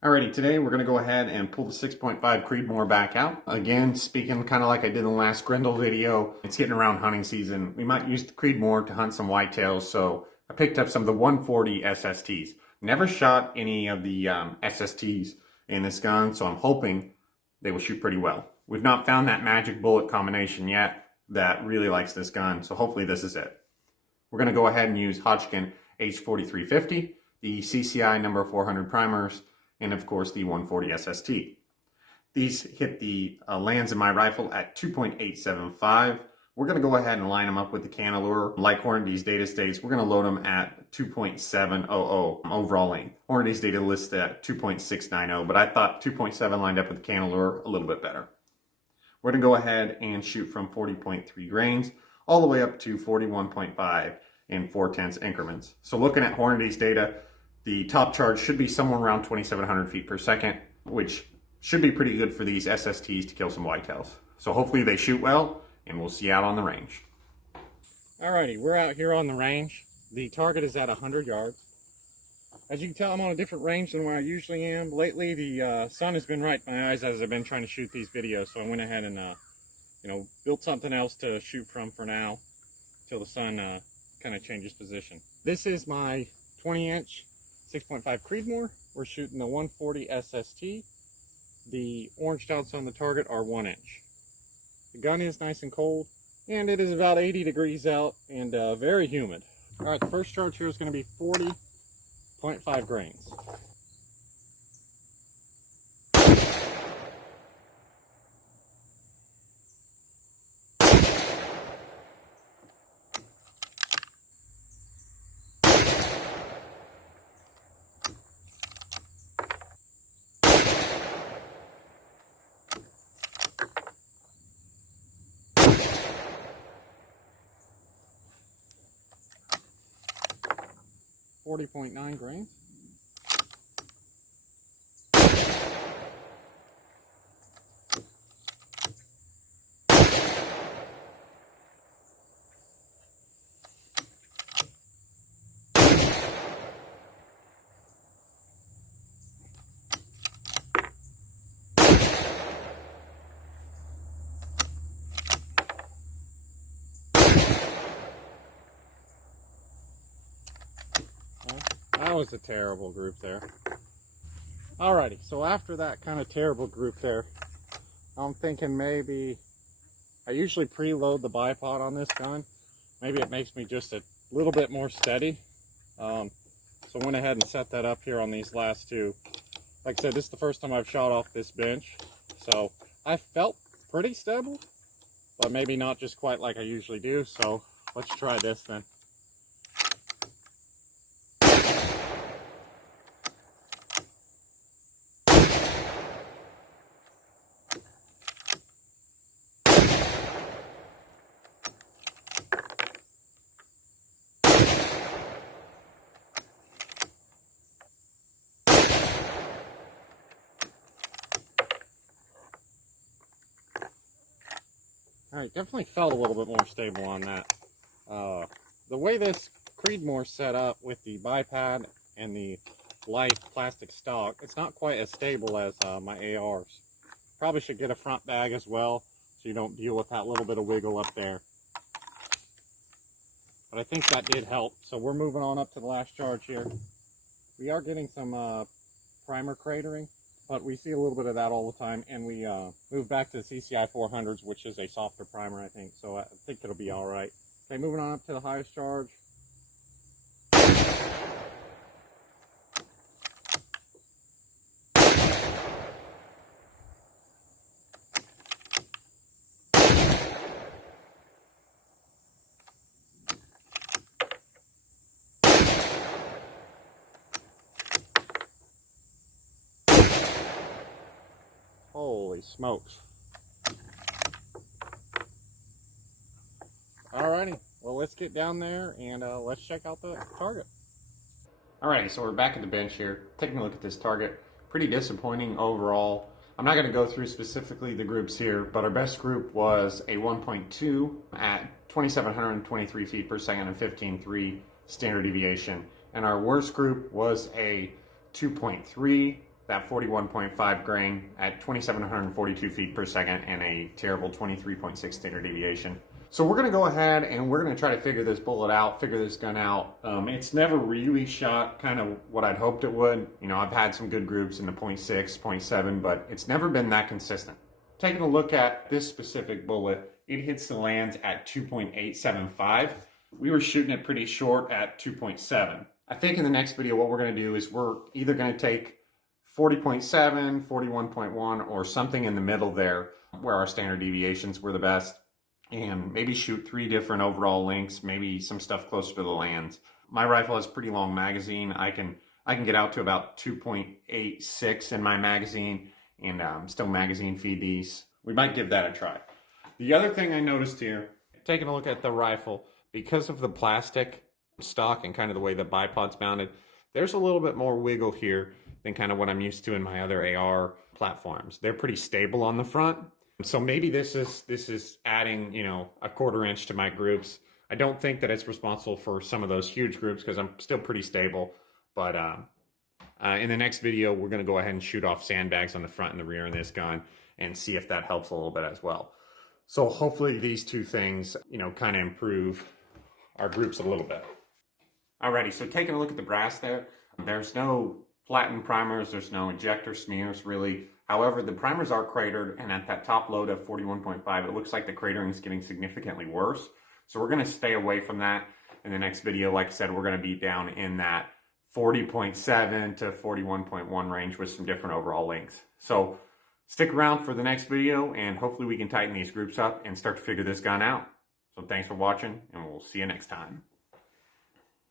Alrighty, today we're going to go ahead and pull the 6.5 Creedmoor back out. Again, speaking kind of like I did in the last Grendel video, it's getting around hunting season. We might use the Creedmoor to hunt some whitetails, so I picked up some of the 140 SSTs. Never shot any of the SSTs in this gun, so I'm hoping they will shoot pretty well. We've not found that magic bullet combination yet that really likes this gun, so hopefully this is it. We're going to go ahead and use Hodgkin H4350, the CCI number 400 primers, and of course the 140 SST. These hit the lands in my rifle at 2.875. We're going to go ahead and line them up with the Canalure. Like Hornady's data states, we're going to load them at 2.700 overall length. Hornady's data lists at 2.690, but I thought 2.7 lined up with the Canalure a little bit better. We're going to go ahead and shoot from 40.3 grains all the way up to 41.5 in 4/10 increments. So looking at Hornady's data, the top charge should be somewhere around 2,700 feet per second, which should be pretty good for these SSTs to kill some whitetails. So hopefully they shoot well, and we'll see you out on the range. Alrighty, we're out here on the range. The target is at 100 yards. As you can tell, I'm on a different range than where I usually am. Lately, the sun has been right in my eyes as I've been trying to shoot these videos, so I went ahead and built something else to shoot from for now, till the sun kind of changes position. This is my 20-inch 6.5 Creedmoor. We're shooting the 140 SST. The orange dots on the target are 1-inch. The gun is nice and cold, and it is about 80 degrees out and very humid. Alright, the first charge here is going to be 40.5 grains. .9 grains. That was a terrible group there. Alrighty, so after that kind of terrible group there, I'm thinking maybe, I usually preload the bipod on this gun. Maybe it makes me just a little bit more steady. So I went ahead and set that up here on these last two. Like I said, this is the first time I've shot off this bench, so I felt pretty stable, but maybe not just quite like I usually do. So let's try this then. Alright, definitely felt a little bit more stable on that. The way this Creedmoor's set up with the bipod and the light plastic stock, it's not quite as stable as my ARs. Probably should get a front bag as well, so you don't deal with that little bit of wiggle up there. But I think that did help. So we're moving on up to the last charge here. We are getting some primer cratering, but we see a little bit of that all the time, and we move back to the CCI 400s, which is a softer primer, I think, so I think it'll be all right. Okay, moving on up to the highest charge. Holy smokes. Alrighty, well let's get down there and let's check out the target. Alrighty, so we're back at the bench here, taking a look at this target. Pretty disappointing overall. I'm not going to go through specifically the groups here, but our best group was a 1.2 at 2,723 feet per second and 15.3 standard deviation. And our worst group was a 2.3 that 41.5 grain at 2,742 feet per second and a terrible 23.6 standard deviation. So we're gonna go ahead and we're gonna try to figure this bullet out, figure this gun out. It's never really shot kind of what I'd hoped it would. You know, I've had some good groups in the 0.6, 0.7, but it's never been that consistent. Taking a look at this specific bullet, it hits the lands at 2.875. We were shooting it pretty short at 2.7. I think in the next video what we're gonna do is we're either gonna take 40.7, 41.1, or something in the middle there where our standard deviations were the best, and maybe shoot 3 different overall lengths, maybe some stuff closer to the lands. My rifle has pretty long magazine. I can get out to about 2.86 in my magazine, and still magazine feed these. We might give that a try. The other thing I noticed here, taking a look at the rifle, because of the plastic stock and kind of the way the bipod's mounted, there's a little bit more wiggle here than kind of what I'm used to in my other AR platforms. They're pretty stable on the front. So maybe this is adding, you know, a 1/4 inch to my groups. I don't think that it's responsible for some of those huge groups because I'm still pretty stable. But in the next video, we're going to go ahead and shoot off sandbags on the front and the rear in this gun and see if that helps a little bit as well. So hopefully these two things, you know, kind of improve our groups a little bit. Alrighty, so taking a look at the brass there, there's no flattened primers, there's no injector smears really. However, the primers are cratered, and at that top load of 41.5, it looks like the cratering is getting significantly worse. So we're going to stay away from that. In the next video, like I said, we're going to be down in that 40.7 to 41.1 range with some different overall lengths. So stick around for the next video, and hopefully we can tighten these groups up and start to figure this gun out. So thanks for watching, and we'll see you next time.